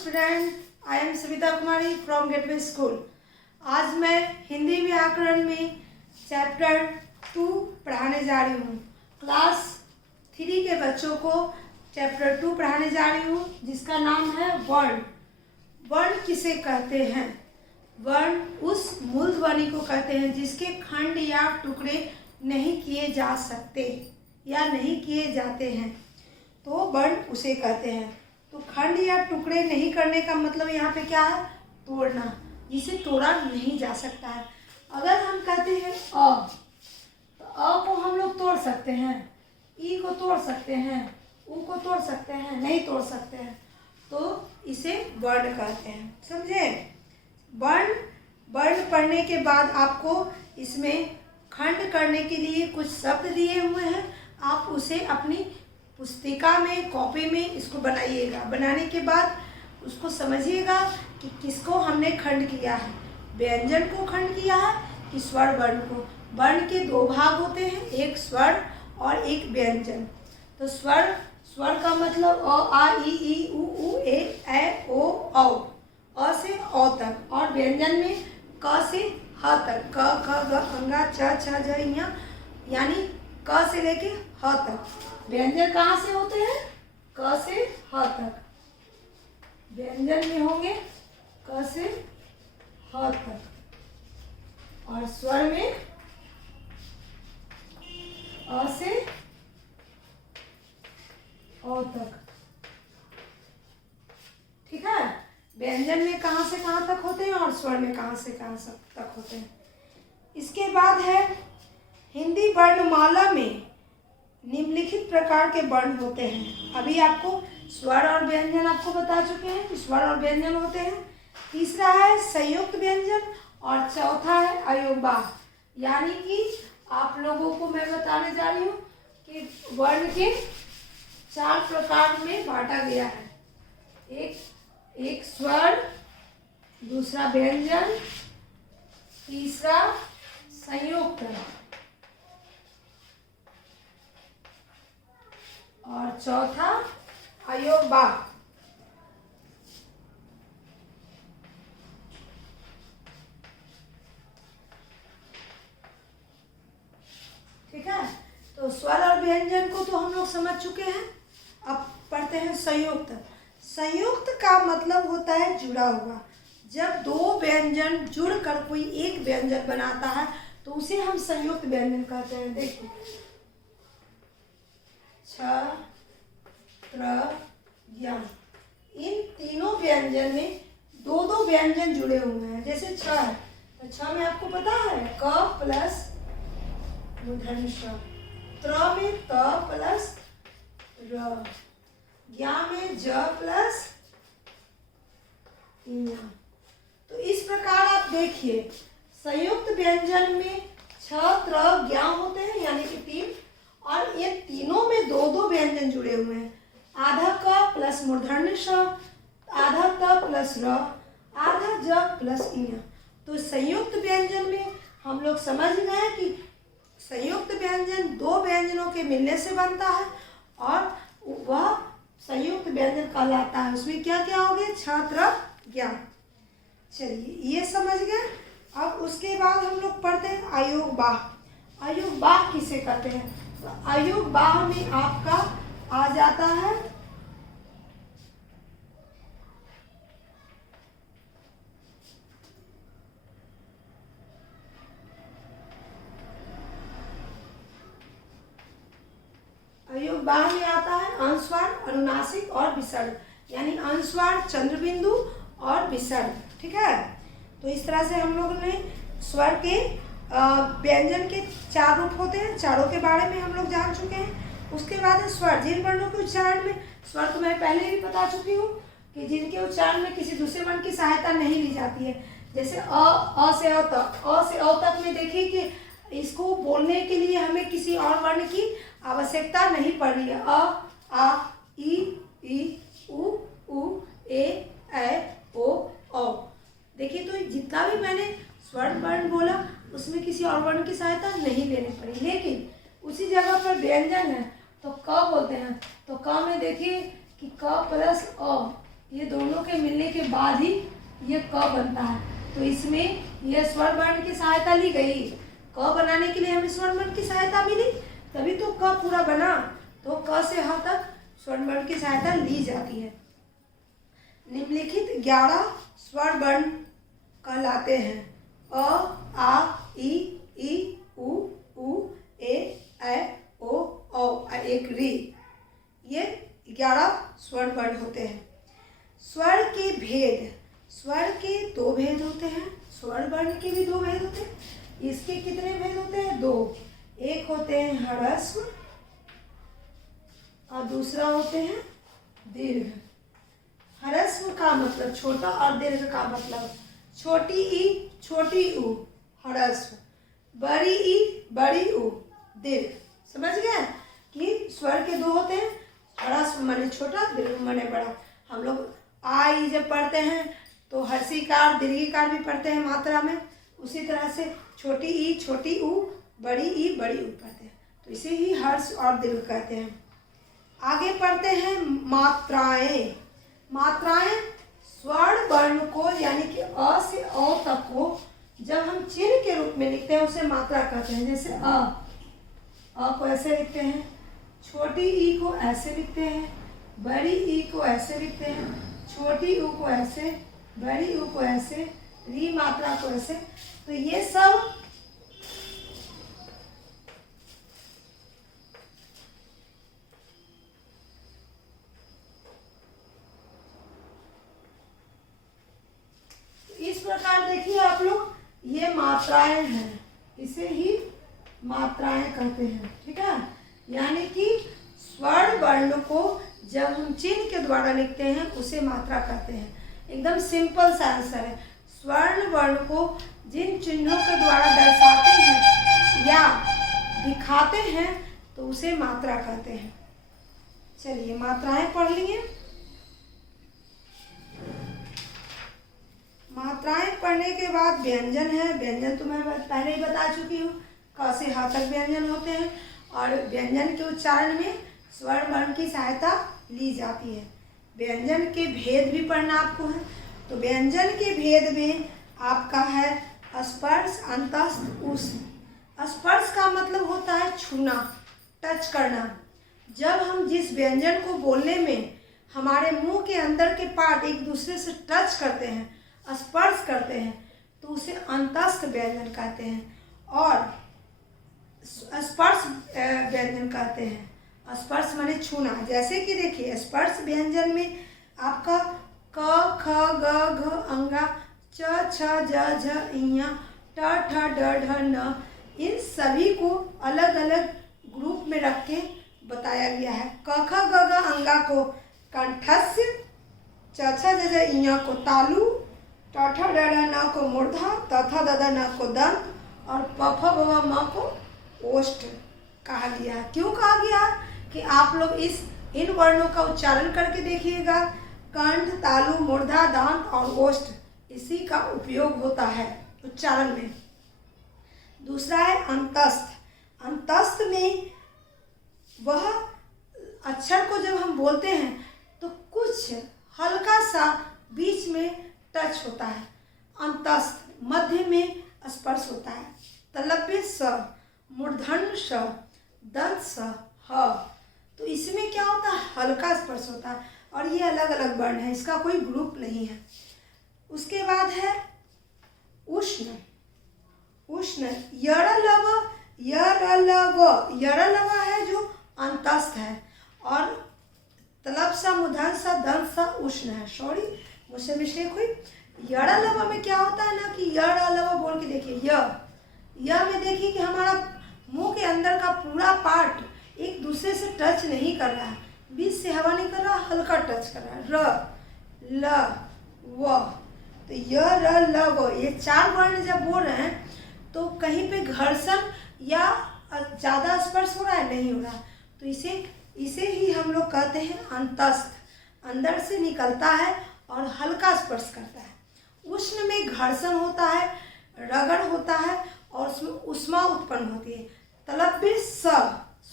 Student, I am Savita Kumari from gateway school. आज मैं हिंदी व्याकरण में चैप्टर 2 पढ़ाने जा रही हूँ। क्लास 3 के बच्चों को चैप्टर 2 पढ़ाने जा रही हूँ, जिसका नाम है वर्ण। वर्ण किसे कहते हैं? वर्ण उस मूल ध्वनि को कहते हैं जिसके खंड या टुकड़े नहीं किए जा सकते या नहीं किए जाते हैं, तो वर्ण उसे कहते हैं। तो खंड या टुकड़े नहीं करने का मतलब यहाँ पे क्या है? तोड़ना, जिसे तोड़ा नहीं जा सकता है। अगर हम कहते हैं अ, तो अ को हम लोग तोड़ सकते हैं, ई को तोड़ सकते हैं, उ को तोड़ सकते हैं, नहीं तोड़ सकते हैं, तो इसे वर्ण कहते हैं। समझे? वर्ण पढ़ने के बाद आपको इसमें खंड करने के लिए कुछ शब्द दिए हुए हैं, आप उसे अपनी पुस्तिका में, कॉपी में इसको बनाइएगा। बनाने के बाद उसको समझिएगा कि किसको हमने खंड किया है, व्यंजन को खंड किया है कि स्वर वर्ण को। वर्ण के 2 भाग होते हैं, एक स्वर और एक व्यंजन। तो स्वर का मतलब अ, आ, ई, उ, ए, ऐ, ओ, औ, अ से औ तक। और व्यंजन में क से ह तक, क, ख, ग, अंगा, च, छ, ज, ञ, यानी क से लेके ह तक। व्यंजन कहाँ से होते हैं? क से ह तक। व्यंजन में होंगे क से ह तक, और स्वर में अ से ओ तक। ठीक है? व्यंजन में कहाँ से कहाँ तक होते हैं और स्वर में कहाँ से कहाँ तक होते हैं। इसके बाद है हिंदी वर्णमाला में निम्नलिखित प्रकार के वर्ण होते हैं। अभी आपको स्वर और व्यंजन आपको बता चुके हैं कि स्वर और व्यंजन होते हैं। तीसरा है संयुक्त व्यंजन और चौथा है अयोगवाह। यानी कि आप लोगों को मैं बताने जा रही हूँ कि वर्ण के 4 प्रकार में बांटा गया है। एक स्वर, दूसरा व्यंजन, तीसरा संयुक्त और चौथा अयोगवाह। ठीक है? तो स्वर और व्यंजन को तो हम लोग समझ चुके हैं। अब पढ़ते हैं संयुक्त। संयुक्त का मतलब होता है जुड़ा हुआ। जब 2 व्यंजन जुड़कर कोई एक व्यंजन बनाता है तो उसे हम संयुक्त व्यंजन कहते हैं। देखिए, छ, त्र, ज्ञ, इन तीनों व्यंजन में 2 व्यंजन जुड़े हुए हैं। जैसे छ है तो छ में आपको पता है क प्लस मूर्धन्य ष, त्र में त प्लस र, ज्ञ में ज प्लस ञ। तो इस प्रकार आप देखिए, संयुक्त व्यंजन में छ, त्र, ज्ञ होते हैं, यानी कि 3, और ये तीनों में 2 व्यंजन जुड़े हुए हैं। आधा क प्लस मूर्धन्य ष, आधा त प्लस र, आधा ज प्लस ञ। तो संयुक्त व्यंजन में हम लोग समझ गए कि संयुक्त व्यंजन 2 व्यंजनों के मिलने से बनता है और वह संयुक्त व्यंजन कहलाता है। उसमें क्या क्या हो गया? छ, त्र, ज्ञ। चलिए, ये समझ गए। अब उसके बाद हम लोग पढ़ते हैं अयोगवाह। अयोगवाह किसे कहते हैं? तो अयोगवाह में आपका आ जाता है अयोगवाह में आता है अनुस्वार, अनुनासिक और विसर्ग। यानी अनुस्वार, चंद्रबिंदु और विसर्ग। ठीक है? तो इस तरह से हम लोगों ने स्वर के व्यंजन के 4 रूप होते हैं, चारों के बारे में हम लोग जान चुके हैं। उसके बाद है स्वर। जिन वर्णों के उच्चारण में, स्वर तो मैं पहले भी बता चुकी हूँ कि जिनके उच्चारण में किसी दूसरे वर्ण की सहायता नहीं ली जाती है। जैसे अ से अ तक। अ से अ तक में देखिए कि इसको बोलने के लिए हमें किसी और वर्ण की आवश्यकता नहीं पड़ रही है। अ, आ, ई, उ, ए, ऐ, ओ, औ। देखिए, तो जितना भी मैंने स्वर वर्ण बोला उसमें किसी और वर्ण की सहायता नहीं लेनी पड़ी। लेकिन उसी जगह पर व्यंजन है तो क बोलते हैं, तो क में देखिए कि क प्लस अ, ये दोनों के मिलने के बाद ही ये क बनता है। तो इसमें यह स्वर वर्ण की सहायता ली गई। क बनाने के लिए हमें स्वर वर्ण की सहायता मिली, तभी तो क पूरा बना। तो क से ह तक स्वर वर्ण की सहायता ली जाती है। निम्नलिखित 11 स्वर वर्ण कहलाते हैं। अ, आ, ई, उ, ए, ऐ, ओ, औ, एक री। ये 11 स्वर वर्ण होते हैं। स्वर के भेद, स्वर के 2 भेद होते हैं। स्वर वर्ण के भी 2 भेद होते हैं। इसके कितने भेद होते हैं? 2। एक होते हैं ह्रस्व और दूसरा होते हैं दीर्घ। ह्रस्व का मतलब छोटा और दीर्घ का मतलब छोटी ई, छोटी ऊ ह्रस्व, बड़ी ई, बड़ी ऊ दीर्घ। समझ गए कि स्वर के 2 होते हैं। ह्रस्व माने छोटा, दीर्घ माने बड़ा। हम लोग आ ई जब पढ़ते हैं तो हर्षीकार दीर्घीकार भी पढ़ते हैं मात्रा में। उसी तरह से छोटी ई, छोटी ऊ, बड़ी ई, बड़ी ऊ पढ़ते हैं। तो इसे ही हर्ष और दीर्घ कहते हैं। आगे पढ़ते हैं मात्राएं। मात्राएं स्वर वर्ण को यानी कि अ से औ तक को जब हम चिन्ह के रूप में लिखते हैं उसे मात्रा कहते हैं। जैसे अ को ऐसे लिखते हैं, छोटी ई को ऐसे लिखते हैं, बड़ी ई को ऐसे लिखते हैं, छोटी ऊ को ऐसे, बड़ी ऊ को ऐसे, री मात्रा को ऐसे। तो ये सब इस प्रकार देखिए आप लोग, ये मात्राएं हैं, इसे ही मात्राएं कहते हैं। ठीक है, यानी कि स्वर वर्ण को जब हम चिन्ह के द्वारा लिखते हैं उसे मात्रा कहते हैं। एकदम सिंपल सा आंसर है। स्वर्ण वर्ण को जिन चिन्हों के द्वारा दर्शाते हैं या दिखाते हैं तो उसे मात्रा कहते हैं। चलिए मात्राएं पढ़ लिए। मात्राएं पढ़ने के बाद व्यंजन है। व्यंजन तो मैं पहले ही बता चुकी हूँ, क से ह तक व्यंजन होते हैं और व्यंजन के उच्चारण में स्वर वर्ण की सहायता ली जाती है। व्यंजन के भेद भी पढ़ना आपको है। तो व्यंजन के भेद में आपका है स्पर्श, अंतस्थ, उष्ण। स्पर्श का मतलब होता है छूना, टच करना। जब हम जिस व्यंजन को बोलने में हमारे मुंह के अंदर के पार्ट एक दूसरे से टच करते हैं, स्पर्श करते हैं, तो उसे अंतस्थ व्यंजन कहते हैं और स्पर्श व्यंजन कहते हैं। स्पर्श माने छूना। जैसे कि देखिए स्पर्श व्यंजन में आपका क, ख, ग, घ, अंगा, च, छ, ज, झ, इया, ट, ठ, ड, ढ, न, इन सभी को अलग अलग ग्रुप में रख के बताया गया है। क, ख, ग, घ, अंगा को कंठस्य, च, छ, ज, झ, इया को तालु, ट, ठ, ड, ढ, न को मूर्धा, त, थ, द, ध, न को दंत और प, फ, ब, भ, म को ओष्ठ कहा गया है। क्यों कहा गया कि आप लोग इन वर्णों का उच्चारण करके देखिएगा। कंठ, तालु, मूर्धा, दांत और ओष्ठ इसी का उपयोग होता है उच्चारण में। दूसरा है अंतस्थ। अंतस्थ में वह अक्षर को जब हम बोलते हैं तो कुछ हल्का सा बीच में टच होता है। अंतस्थ मध्य में स्पर्श होता है। तलव्य स, मूर्धन्य स, दंत स, ह। तो इसमें क्या होता है? हल्का स्पर्श होता है और ये अलग अलग वर्ण है, इसका कोई ग्रुप नहीं है। उसके बाद है उष्ण। उष्ण यरलव, यरलव, यरलव है जो अंतस्थ है और तलब सा, मूर्धन्य सा, दंत सा उष्ण है। सॉरी मुझसे मिस्टेक हुई। यरलव में क्या होता है ना कि यरलव बोल के देखिए, य में देखिए कि हमारा मुंह के अंदर का पूरा पार्ट एक दूसरे से टच नहीं कर रहा है, बीच से हवा नहीं कर रहा, हल्का टच कर रहा है। र, ल, व। तो य, र, ल, व ये 4 वर्ण जब बोल रहे हैं तो कहीं पे घर्षण या ज़्यादा स्पर्श हो रहा है? नहीं हो रहा। तो इसे ही हम लोग कहते हैं अंतस्थ। अंदर से निकलता है और हल्का स्पर्श करता है। उष्ण में घर्षण होता है, रगड़ होता है और उसमें ऊष्मा उत्पन्न होती है। तलव्य स,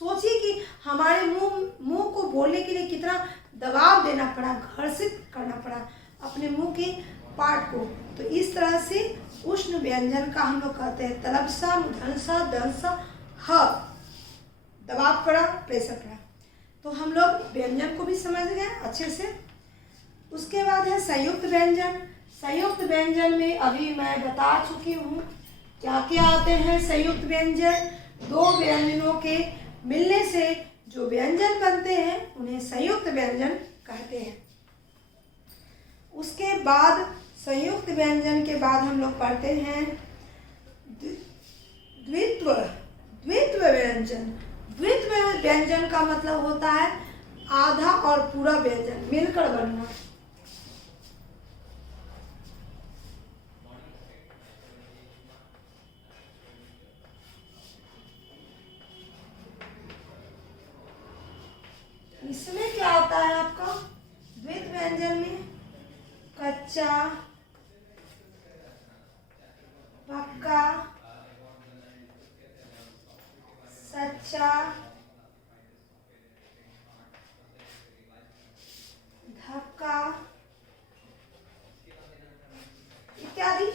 सोचिए कि हमारे मुंह को बोलने के लिए कितना दबाव देना पड़ा, घर्षित करना पड़ा अपने मुंह के पार्ट को। तो इस तरह से उष्ण व्यंजन का हम लोग कहते हैं तलबसा, मूर्धनसा, दंसा, ह, दबाव पड़ा, प्रेशर पड़ा। तो हम लोग व्यंजन को भी समझ गए अच्छे से। उसके बाद है संयुक्त व्यंजन। संयुक्त व्यंजन में अभी मैं बता चुकी हूँ क्या क्या आते हैं। संयुक्त व्यंजन दो व्यंजनों के मिलने से जो व्यंजन बनते हैं उन्हें संयुक्त व्यंजन कहते हैं। उसके बाद संयुक्त व्यंजन के बाद हम लोग पढ़ते हैं द्वित्व व्यंजन। द्वित्व व्यंजन का मतलब होता है आधा और पूरा व्यंजन मिलकर बनना। इसमें क्या होता है आपका द्वित्व व्यंजन में कच्चा, पक्का, सच्चा, धक्का इत्यादि।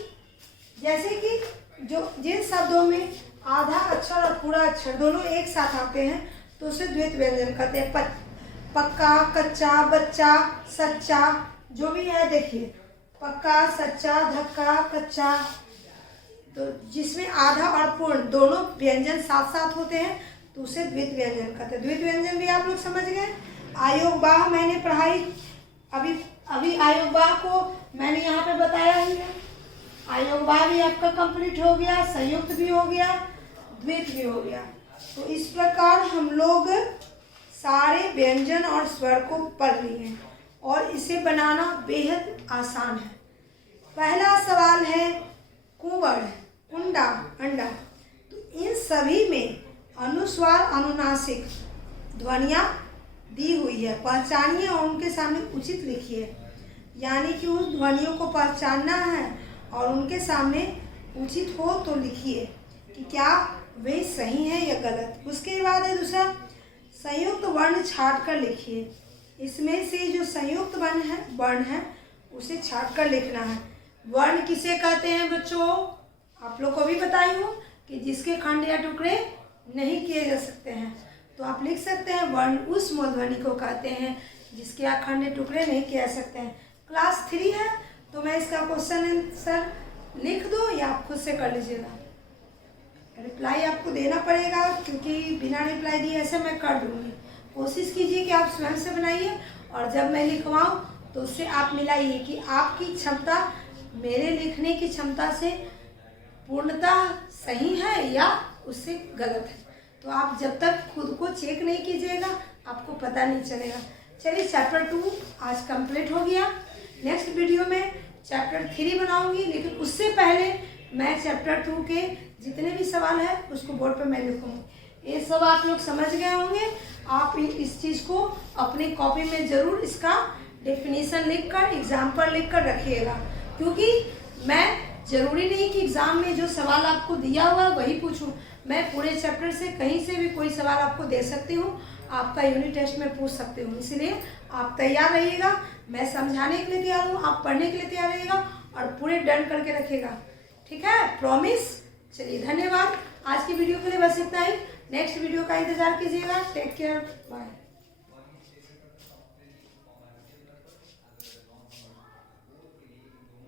जैसे कि जो जिन शब्दों में आधा अक्षर और पूरा अक्षर दोनों एक साथ आते हैं तो उसे द्वित्व व्यंजन कहते हैं। पक्का, कच्चा, बच्चा, सच्चा, जो भी है देखिए पक्का, सच्चा, धक्का, कच्चा, तो जिसमें आधा और पूर्ण दोनों व्यंजन साथ साथ होते हैं तो उसे द्वित्व व्यंजन कहते हैं। द्वित्व व्यंजन भी आप लोग समझ गए। आयोग बाह मैंने पढ़ाई, अभी आयोग बाह को मैंने यहाँ पे बताया ही है। आयोग बाह भी आपका कंप्लीट हो गया, संयुक्त भी हो गया, द्वित्व भी हो गया। तो इस प्रकार हम लोग सारे व्यंजन और स्वर को पढ़ लिए हैं और इसे बनाना बेहद आसान है। पहला सवाल है कुंवड़, कुंडा, अंडा। तो इन सभी में अनुस्वार अनुनासिक ध्वनियाँ दी हुई है, पहचानिए और उनके सामने उचित लिखिए। यानी कि उन ध्वनियों को पहचानना है और उनके सामने उचित हो तो लिखिए कि क्या वे सही है या गलत। उसके बाद है दूसरा संयुक्त वर्ण छाट कर लिखिए। इसमें से जो संयुक्त वर्ण है उसे छाट कर लिखना है। वर्ण किसे कहते हैं बच्चों? आप लोग को भी बताई हूँ कि जिसके खंड या टुकड़े नहीं किए जा सकते हैं। तो आप लिख सकते हैं वर्ण उस मूर्धन्य को कहते हैं जिसके खंड या टुकड़े नहीं किए जा सकते हैं। क्लास 3 है तो मैं इसका क्वेश्चन आंसर लिख दूँ या आप खुद से कर लीजिएगा। रिप्लाई आपको देना पड़ेगा क्योंकि बिना रिप्लाई दिए ऐसे मैं कर दूँगी। कोशिश कीजिए कि आप स्वयं से बनाइए और जब मैं लिखवाऊँ तो उससे आप मिलाइए कि आपकी क्षमता मेरे लिखने की क्षमता से पूर्णतः सही है या उससे गलत है। तो आप जब तक खुद को चेक नहीं कीजिएगा आपको पता नहीं चलेगा। चलिए चैप्टर 2 आज कंप्लीट हो गया। नेक्स्ट वीडियो में चैप्टर 3 बनाऊंगी, लेकिन उससे पहले मैं चैप्टर 2 के जितने भी सवाल है उसको बोर्ड पर मैं लिखूंगी। ये सब आप लोग समझ गए होंगे। आप इस चीज़ को अपनी कॉपी में ज़रूर इसका डेफिनेशन लिखकर एग्जाम्पल लिखकर रखिएगा, क्योंकि मैं ज़रूरी नहीं कि एग्ज़ाम में जो सवाल आपको दिया हुआ वही पूछूं। मैं पूरे चैप्टर से कहीं से भी कोई सवाल आपको दे सकती हूँ, आपका यूनिट टेस्ट में पूछ सकती हूँ। इसलिए आप तैयार रहिएगा। मैं समझाने के लिए तैयार हूँ, आप पढ़ने के लिए तैयार रहिएगा और पूरे डन करके रखिएगा। ठीक है, प्रॉमिस। चलिए धन्यवाद। आज की वीडियो के लिए बस इतना ही। नेक्स्ट वीडियो का इंतजार कीजिएगा। Take care, bye.